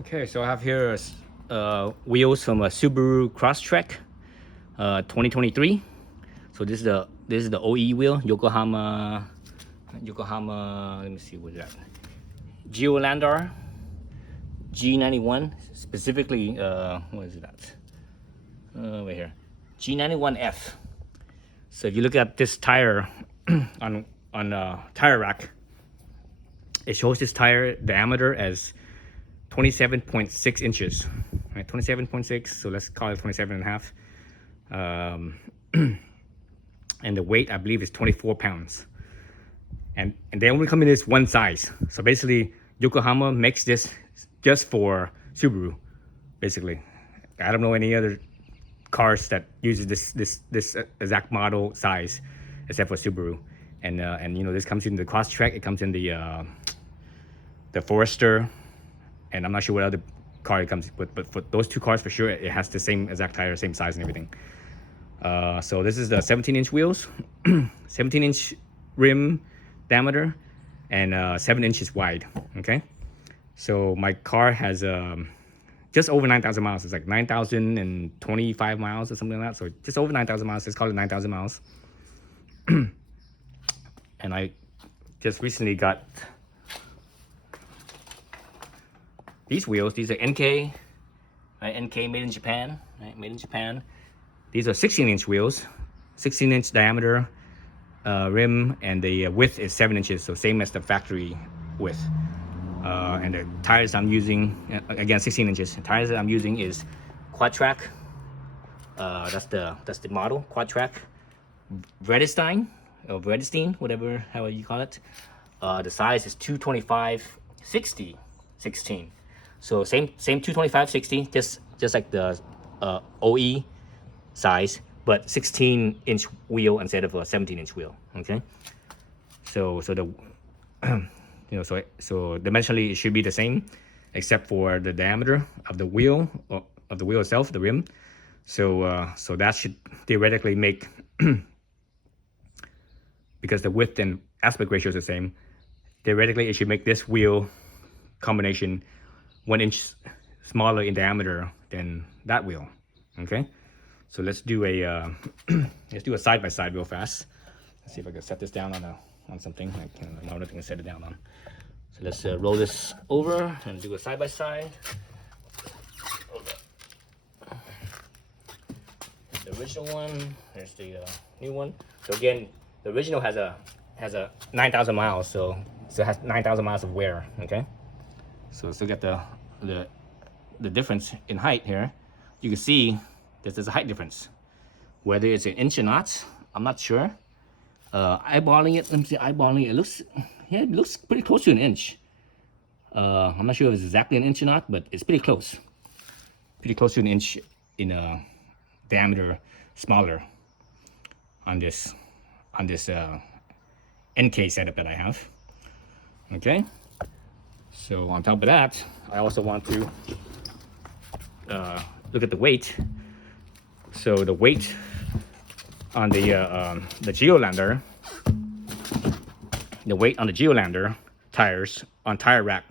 Okay, so I have here wheels from a Subaru Crosstrek 2023. So this is the OE wheel, Yokohama. Let me see what's that. Geolandar G91, specifically what is that? Right here, G91F. So if you look at this tire on tire rack, it shows this tire diameter as 27.6 inches, right? 27.6, so let's call it 27 and a half. And the weight, I believe, is 24 pounds. And they only come in this one size. So basically, Yokohama makes this just for Subaru, basically. I don't know any other cars that uses this exact model size, except for Subaru. And you know, this comes in the Crosstrek, it comes in the Forester, and I'm not sure what other car it comes with, but for those two cars for sure, it has the same exact tire, same size and everything. So this is the 17-inch wheels, 17-inch rim diameter, and 7 inches wide. Okay, so my car has just over 9,000 miles. It's like 9,025 miles or something like that. So just over 9,000 miles. Let's call it 9,000 miles. And I just recently got these wheels. These are NK, right? NK made in Japan, right? Made in Japan. These are 16-inch wheels, 16-inch diameter rim, and the width is 7 inches, so same as the factory width. And the tires I'm using, again, 16 inches. The tires that I'm using is Crosstrek. That's the model, Crosstrek Vredestein, or Vredestein, whatever, however you call it. The size is 225/60 16. So same 225/60, just like the OE size, but 16-inch wheel instead of a 17-inch wheel. Okay, so the you know, so dimensionally it should be the same, except for the diameter of the wheel, or of the wheel itself, the rim. So so that should theoretically make because the width and aspect ratio is the same, theoretically it should make this wheel combination 1 inch smaller in diameter than that wheel. Okay, so let's do a let's do a side by side real fast. Let's see if I can set this down on something. I know nothing to set it down on. So let's roll this over and do a side by side. The original one. Here's the new one. So again, the original has a 9,000 miles, so it has 9,000 miles of wear. Okay, so still get the difference in height here. You can see that there's a height difference. Whether it's an inch or not, I'm not sure. Eyeballing it, let me see, eyeballing it, it looks pretty close to an inch. I'm not sure if it's exactly an inch or not, but it's pretty close. Pretty close to an inch in diameter, smaller on this NK setup that I have. Okay, so on top of that, I also want to look at the weight. So the weight on the Geolander, the weight on the Geolander tires on tire rack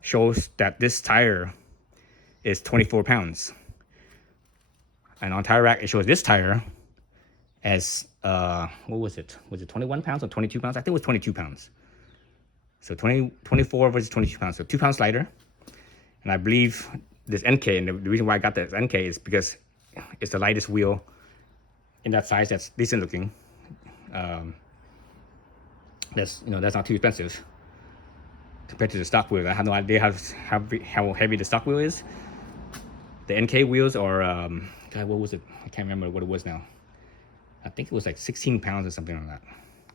shows that this tire is 24 pounds. And on tire rack, it shows this tire as, what was it? Was it 21 pounds or 22 pounds? I think it was 22 pounds. So 24 versus 22 pounds, so 2 pounds lighter. And I believe this NK, and the reason why I got this NK is because it's the lightest wheel in that size that's decent looking. That's not too expensive compared to the stock wheel. I have no idea how heavy the stock wheel is. The NK wheels are God, what was it? I can't remember what it was now. I think it was like 16 pounds or something like that.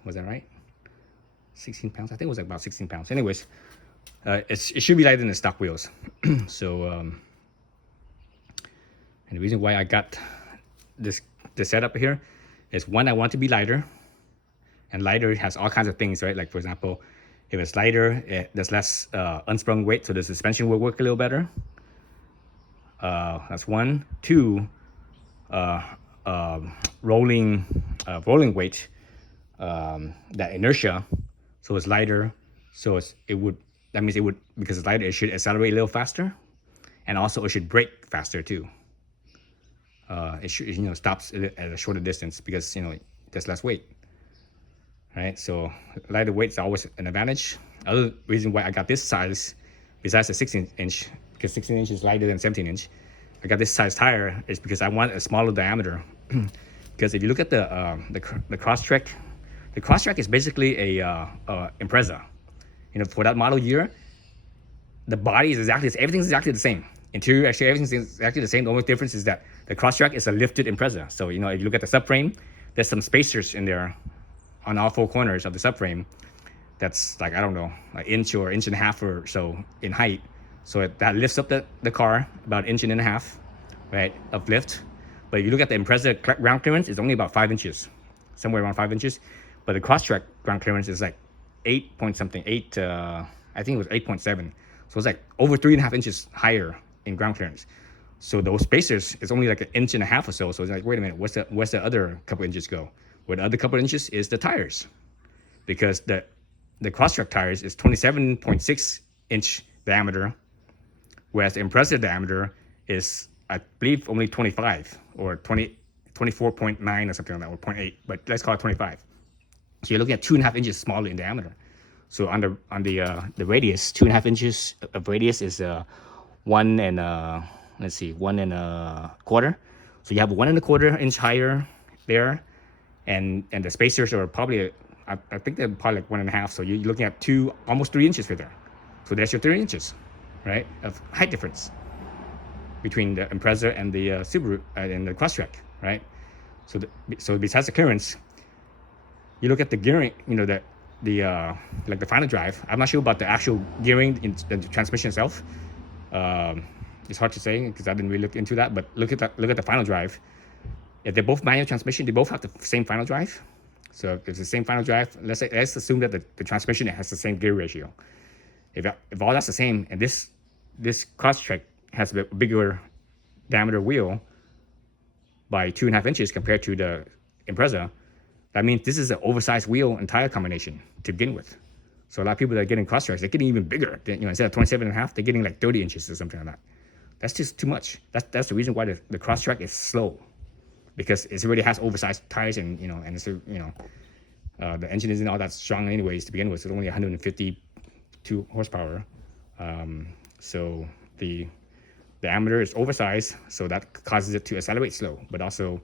Was that right? 16 pounds? I think it was like about 16 pounds. Anyways, it should be lighter than the stock wheels. So and the reason why I got this setup here is, one, I want to be lighter, and lighter has all kinds of things, right? Like, for example, if it's lighter, there's less unsprung weight, so the suspension will work a little better. That's one. Two, rolling weight, that inertia, so it's lighter, so that means it would, because it's lighter, it should accelerate a little faster. and also it should brake faster too. It should, stops at a shorter distance because there's less weight, right? So lighter weight is always an advantage. Other reason why I got this size, besides the 16-inch, because 16-inch is lighter than 17-inch, I got this size tire is because I want a smaller diameter. Because if you look at the Crosstrek, the Crosstrek is basically a Impreza. For that model year, the body is everything's exactly the same. Interior, actually, everything's exactly the same. The only difference is that the Crosstrek is a lifted Impreza. So, if you look at the subframe, there's some spacers in there on all four corners of the subframe. That's like, I don't know, an inch or inch and a half or so in height. So that lifts up the car about inch and a half, right, of lift. But if you look at the Impreza ground clearance, it's only about 5 inches, somewhere around 5 inches. But the Crosstrek ground clearance is like 8 point something, I think it was 8.7. So it's like over 3.5 inches higher in ground clearance. So those spacers is only like an inch and a half or so. So it's like, wait a minute, where's the other couple inches go? Where the other couple inches is the tires, because the Crosstrek tires is 27.6 inch diameter, whereas the Impreza diameter is, I believe, only 25 or 24.9 or something like that, or 0.8, but let's call it 25. So you're looking at 2.5 inches smaller in diameter. So on the radius, 2.5 inches of radius is 1 and 1.25. So you have 1.25 inch higher there, and the spacers are probably, I think they're probably like 1.5. So you're looking at almost 3 inches right there. So there's your 3 inches, right, of height difference between the Impreza and the Subaru and the Crosstrek, right? So besides the clearance, you look at the gearing, like the final drive. I'm not sure about the actual gearing in the transmission itself. It's hard to say because I didn't really look into that. But look at the final drive. If they're both manual transmission, they both have the same final drive. So if it's the same final drive, let's assume that the transmission has the same gear ratio. If all that's the same, and this Crosstrek has a bigger diameter wheel by 2.5 inches compared to the Impreza, that means this is an oversized wheel and tire combination to begin with. So a lot of people that are getting Crosstreks, they're getting even bigger. Instead of 27.5, they're getting like 30 inches or something like that. That's just too much. That's the reason why the Crosstrek is slow, because it already has oversized tires and and it's the engine isn't all that strong anyways to begin with. It's only 152 horsepower. So the diameter is oversized, so that causes it to accelerate slow, but also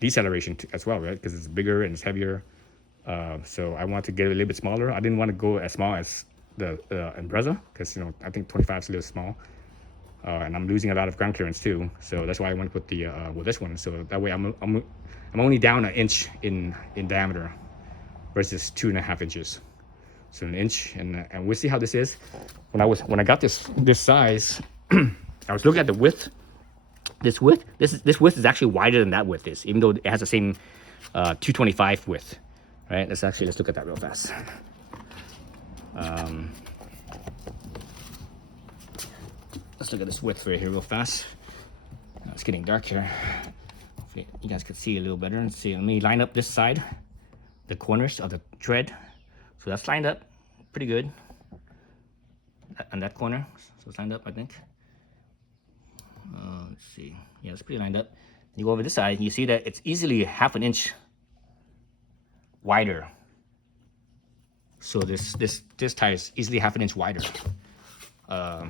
deceleration as well, right? Because it's bigger and it's heavier. So I want to get it a little bit smaller. I didn't want to go as small as the Impreza because I think 25 is a little small, and I'm losing a lot of ground clearance too. So that's why I want to put the with this one. So that way I'm only down an inch in diameter versus 2.5 inches. So an inch, and we'll see how this is. When I got this size, I was looking at the width. This width is actually wider than that width is, even though it has the same 225 width, right? Let's look at that real fast. Let's look at this width right here real fast. It's getting dark here. Hopefully you guys can see a little better and see. Let me line up this side, the corners of the tread. So that's lined up pretty good on that corner. So it's lined up, I think. Let's see. Yeah, it's pretty lined up. You go over this side, you see that it's easily 1/2 inch wider. So this tire is easily 1/2 inch wider. So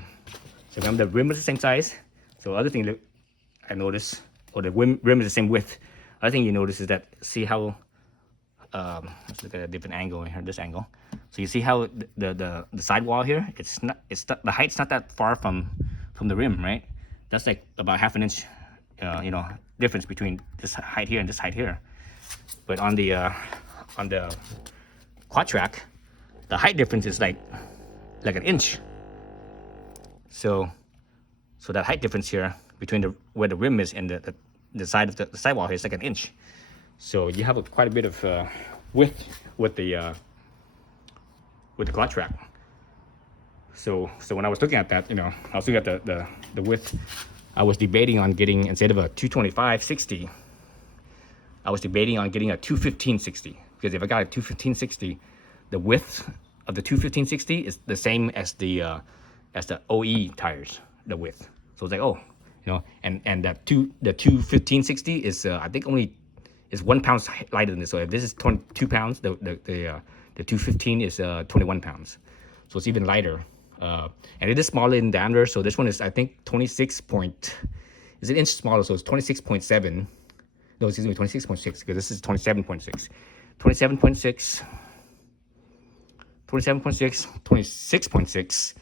remember, the rim is the same size. So other thing that I noticed, or the rim is the same width. Other thing you notice is that, see how, let's look at a different angle here, this angle. So you see how the sidewall here, the height's not that far from the rim, right? That's like about 1/2 inch, difference between this height here and this height here. But on the Crosstrek, the height difference is like an inch. So that height difference here between where the rim is and the side of the sidewall here is like an inch. So you have quite a bit of width with the Crosstrek. So when I was looking at that, I was looking at the width. I was debating on getting, instead of a 225/60, I was debating on getting a 215/60, because if I got a 215/60, the width of the 215/60 is the same as the OE tires, the width. So it's like, oh, and the 215/60 is I think only is 1 pound lighter than this. So if this is 22 pounds, the 215 is 21 pounds. So it's even lighter. And it is smaller in diameter. So this one is, I think, 26 point, is an inch smaller. So it's 26.7. No, excuse me, 26.6, because this is 27.6. 27.6, 27.6, 26.6,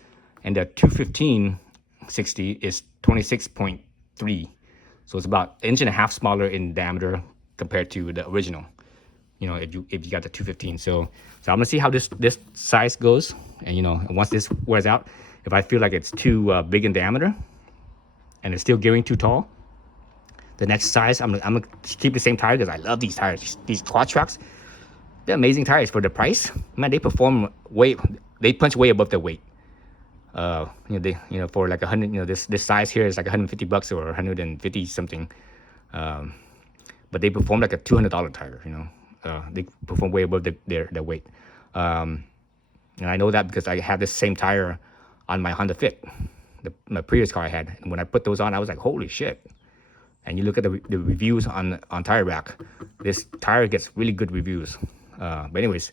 and the 215/60 is 26.3. So it's about an inch and a half smaller in diameter compared to the original. If you got the 215. So I'm gonna see how this size goes, and once this wears out, if I feel like it's too big in diameter, and it's still gearing too tall, the next size I'm gonna keep the same tire because I love these tires. These Crosstreks, they're amazing tires for the price. Man, they perform they punch way above their weight. For like 100, this size here is like $150 or 150 something. But they perform like a $200 tire. They perform way above their weight. And I know that because I had this same tire on my Honda Fit, my previous car I had. And when I put those on, I was like, holy shit. And you look at the reviews on Tire Rack, this tire gets really good reviews. But anyways,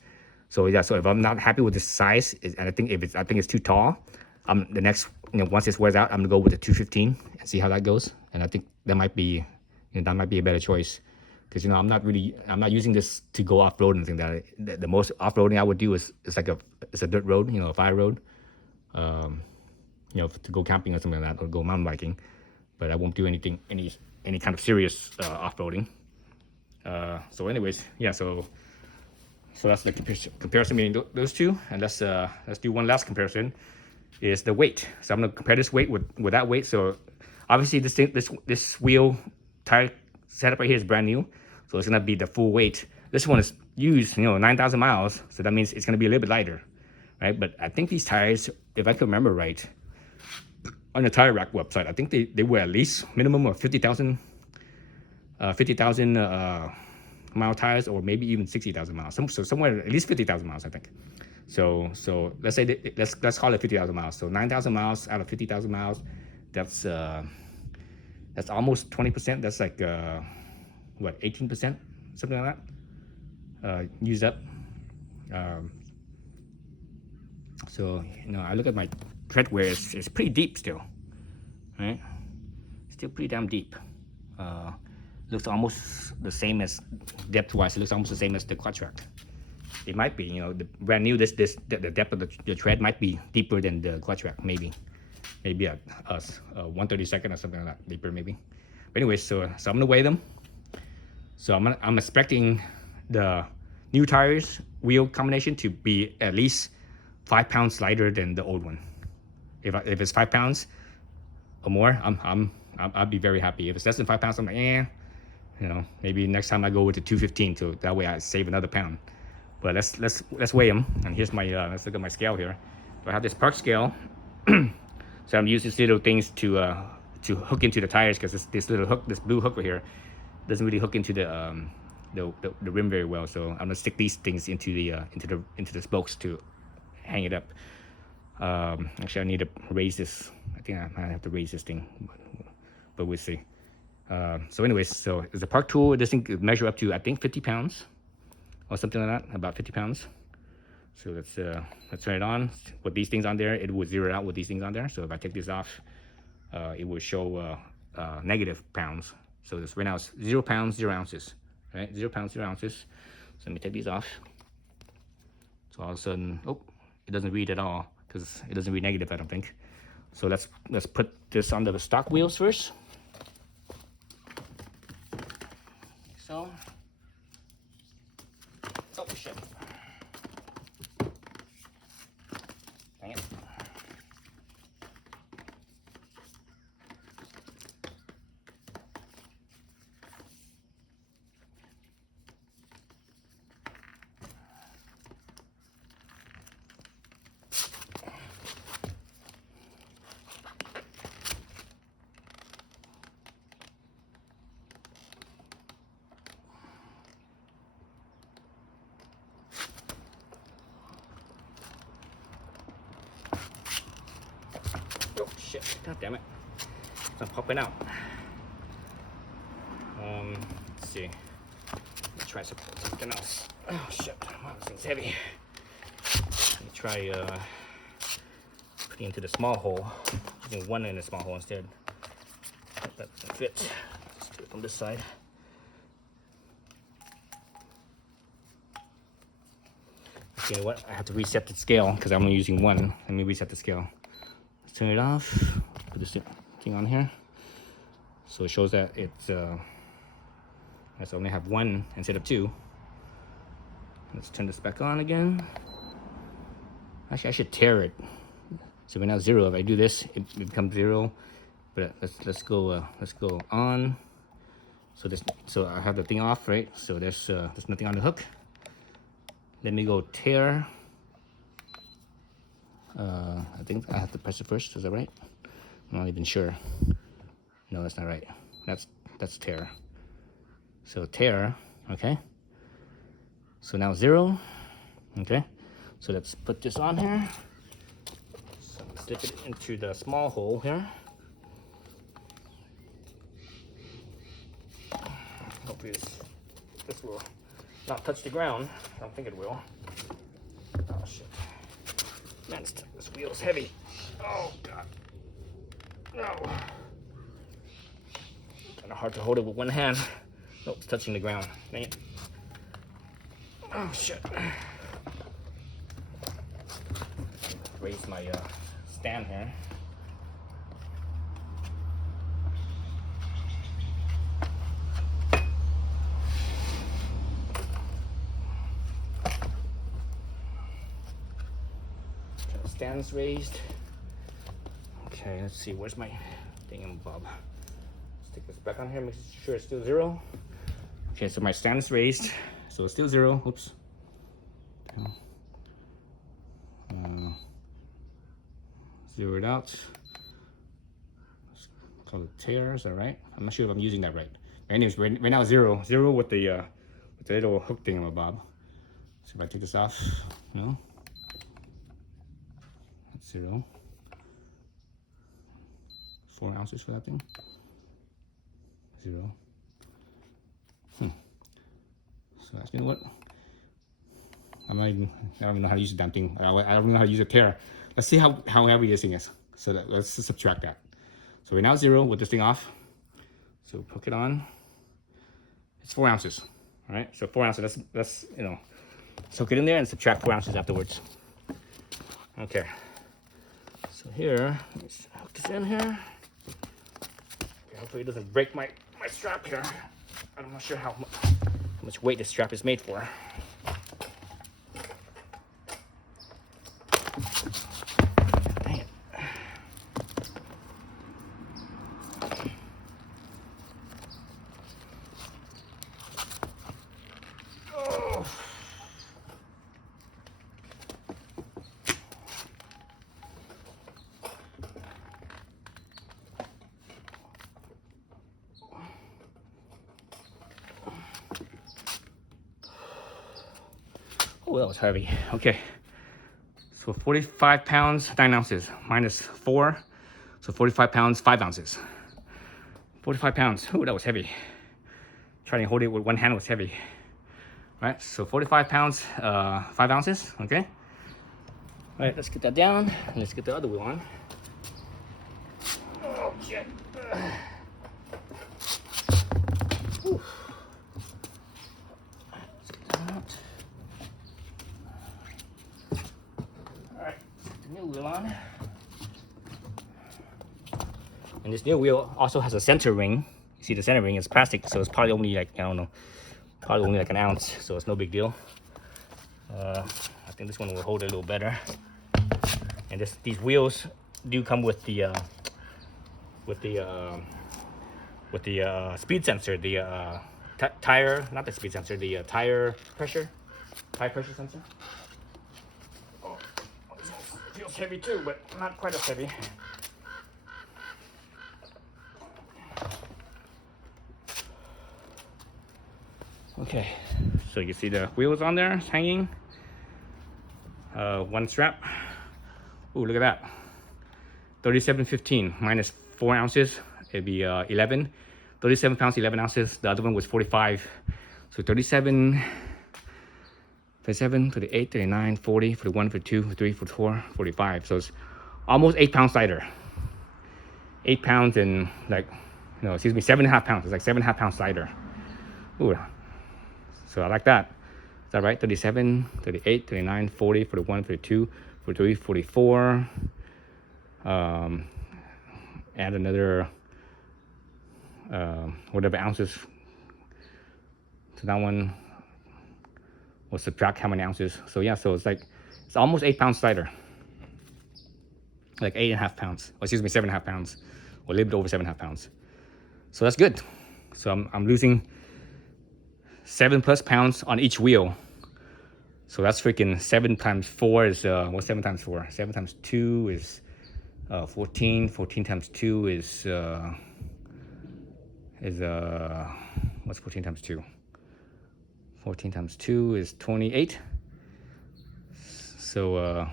so if I'm not happy with the size, and I think it's too tall, the next, once this wears out, I'm gonna go with the 215 and see how that goes. And I think that might be a better choice, because I'm not using this to go off road and things like that. The most off roading I would do is a dirt road, a fire road, to go camping or something like that, or go mountain biking. But I won't do any kind of serious off roading. So anyways, yeah. So that's the comparison between those two, and let's do one last comparison. Is the weight. So I'm gonna compare this weight with that weight. So obviously this wheel tire setup right here is brand new, so it's gonna be the full weight. This one is used 9,000 miles, so that means it's gonna be a little bit lighter, right? But I think these tires, if I can remember right, on the Tire Rack website, I think they were at least minimum of 50,000 mile tires, or maybe even 60,000 miles. So somewhere at least 50,000 miles, I think. So let's say let's call it 50,000 miles. So 9,000 miles out of 50,000 miles, that's almost 20%. That's like 18%, something like that, used up. So I look at my tread wear. It's pretty deep still, right? Still pretty damn deep. Looks almost the same as depth-wise. It looks almost the same as the Crosstrek. It might be, the brand new. The depth of the tread might be deeper than the Crosstrek, maybe a 1/32 or something like that, deeper maybe. But anyways, so I'm gonna weigh them. So I'm expecting the new tires wheel combination to be at least 5 pounds lighter than the old one. If it's 5 pounds or more, I'd be very happy. If it's less than 5 pounds, I'm like, maybe next time I go with the 215, so that way I save another pound. But let's weigh them. And here's my let's look at my scale here. So I have this park scale. So I'm using these little things to hook into the tires, because this little hook, this blue hook right here, doesn't really hook into the rim very well. So I'm gonna stick these things into the spokes to hang it up. Actually, I need to raise this. I think I might have to raise this thing, but we'll see. So anyways, so it's a park tool. This thing could measure up to, I think, 50 pounds or something like that, about 50 pounds. So let's turn it on. With these things on there, it will zero out with these things on there. So if I take this off, it will show negative pounds. So this right now is 0 pounds, 0 ounces, right? 0 pounds, 0 ounces. So let me take these off. So all of a sudden, it doesn't read at all, because it doesn't read negative, I don't think. So let's put this on the stock wheels first. So, oh shit. Dang it. Oh shit, god damn it. It's not popping out. Let's see. Let's try something else. Oh shit! Wow, this thing's heavy. Let me try putting into the small hole. Using one in the small hole instead. That doesn't fit. Let's do it from this side. Okay, you know what? I have to reset the scale because I'm only using one. Let me reset the scale. Let's turn it off. Put this thing on here. So it shows that it's I only have one instead of two. Let's turn this back on again. Actually, I should tear it. So we're now 0. If I do this, it becomes 0. But let's go on. So I have the thing off, right? So there's nothing on the hook. Let me go tear. I think I have to press it first. Is that right? I'm not even sure. No, that's not right. That's tear. So tear. Okay. So now 0. Okay. So let's put this on here. So slip it into the small hole here. Hopefully this will not touch the ground. I don't think it will. Oh shit. Man, this wheel's heavy. Oh god. No. Kind of hard to hold it with one hand. Nope, it's touching the ground. Dang it. Oh shit. Raise my stand here. Stands raised. Okay, let's see, where's my thingamabob? Let's take this back on here, make sure it's still 0. Okay, so my stand is raised, so it's still 0. Oops. Zero it out. Let's call it tear, is that right? I'm not sure if I'm using that right. But anyways, right now 0. 0 with the little hook thingamabob. So if I take this off, no. 0. 4 ounces for that thing. 0. So you know what? I don't even know how to use the damn thing. I don't know how to use a tear. Let's see how heavy this thing is. So let's subtract that. So we're now 0 with this thing off. So hook it on. It's 4 ounces. All right. So 4 ounces. Let's so hook it in there and subtract 4 ounces afterwards. Okay. So here, let's hook this in here. Okay, hopefully it doesn't break my strap here. I'm not sure how much weight this strap is made for. Dang it. Oh. Oh, that was heavy. Okay. So 45 pounds, 9 ounces, minus 4. So 45 pounds, 5 ounces. 45 pounds. Oh, that was heavy. Trying to hold it with one hand was heavy. All right, so 45 pounds, 5 ounces. Okay. All right, let's get that down. Let's get the other wheel on. Oh, shit. Whew. Let's get that out. New wheel on, and this new wheel also has a center ring. You see the center ring is plastic, so it's probably only like, I don't know, probably only like an ounce, so it's no big deal. I think this one will hold it a little better. And these wheels do come with the speed sensor, the tire, not the speed sensor, the tire pressure sensor. Feels heavy too, but not quite as heavy. Okay, so you see the wheels on there hanging. One strap. Ooh, look at that. 37.15 minus 4 ounces. it'd be 37 pounds, 11 ounces. The other one was 45. So 37, 38, 39, 40, 41, 42, 43, 44, 45. So it's almost 8 pounds lighter. 8 pounds and like, no, excuse me, 7.5 pounds. It's like 7.5 pounds lighter. Ooh. So I like that. Is that right? 37, 38, 39, 40, 41, 42, 43, 44. Add another whatever ounces to that one. We'll subtract how many ounces. So yeah, so it's almost 8 pounds lighter. Like 8.5 pounds. Or excuse me, 7.5 pounds. Or a little bit over 7.5 pounds. So that's good. So I'm losing 7+ pounds on each wheel. So that's freaking 7 times 4 is what's 7 times 4? 7 times 2 is 14. 14 times 2 is what's 14 times 2? 14 times 2 is 28. So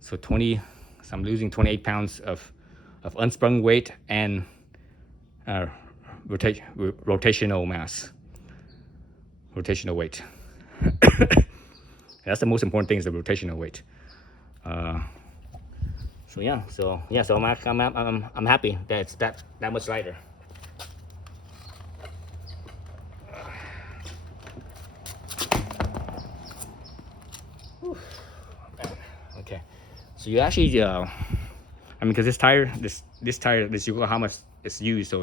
so I'm losing 28 pounds of unsprung weight and rotational mass. Rotational weight. That's the most important thing, is the rotational weight. So I'm happy that it's that much lighter. Okay, so you actually I mean, because this tire, this you know how much it's used,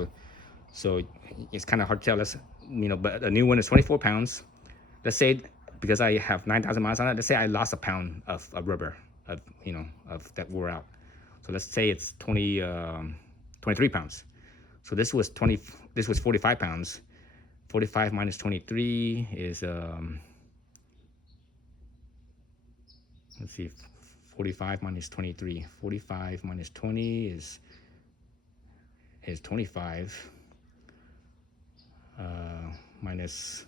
so it's kind of hard to tell. Let's, you know, but the new one is 24 pounds. Let's say, because I have 9,000 miles on it, let's say I lost a pound of rubber, of that wore out. So let's say it's 23 pounds. So this was 45 pounds. 45 minus 23 is let's see, 45 minus 23. 45 minus 20 is 25. Minus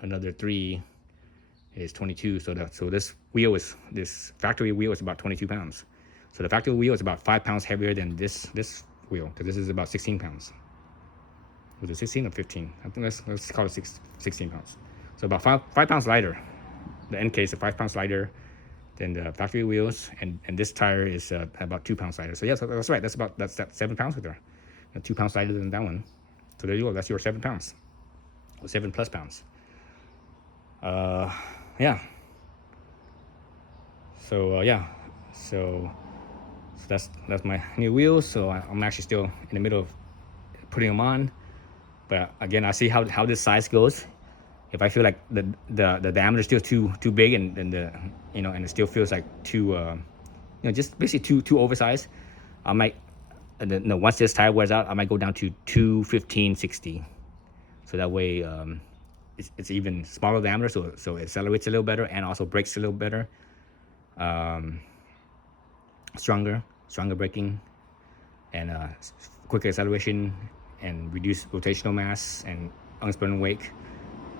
another 3 is 22. So this factory wheel is about 22 pounds. So the factory wheel is about 5 pounds heavier than this wheel, because this is about 16 pounds. Was it 16 or 15? I think let's call it 16 pounds. So about 5 pounds lighter. The NK is 5 pounds lighter than the factory wheels, and this tire is about 2 pounds lighter. So yeah, so that's right. That's 7 pounds right there. 2 pounds lighter than that one. So there you go. That's your 7 pounds, or 7+ pounds. Yeah. So so that's my new wheels. So I'm actually still in the middle of putting them on. But again, I see how this size goes. If I feel like the diameter is still too big, and the and it still feels like too just basically too oversized, I might, once this tire wears out, I might go down to 215/60. So that way it's even smaller diameter, so it accelerates a little better and also brakes a little better. Stronger braking, and quicker acceleration, and reduced rotational mass and unspun weight.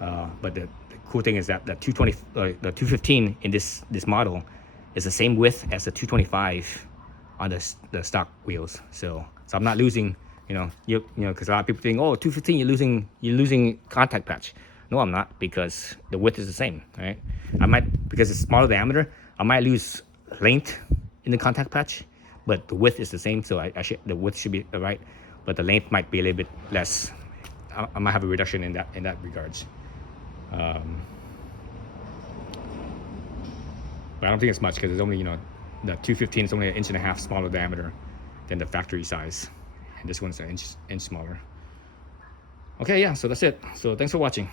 But the cool thing is that the 215 in this model is the same width as the 225 on the stock wheels. So I'm not losing, because a lot of people think, oh, 215 you're losing contact patch. No, I'm not, because the width is the same, right? I might, because it's smaller diameter, I might lose length in the contact patch, but the width is the same, so the width should be right, but the length might be a little bit less. I might have a reduction in that regards. But I don't think it's much, because it's only, the 215 is only 1.5 inches smaller diameter than the factory size, and this one's an inch smaller. Okay, yeah, so that's it. So thanks for watching.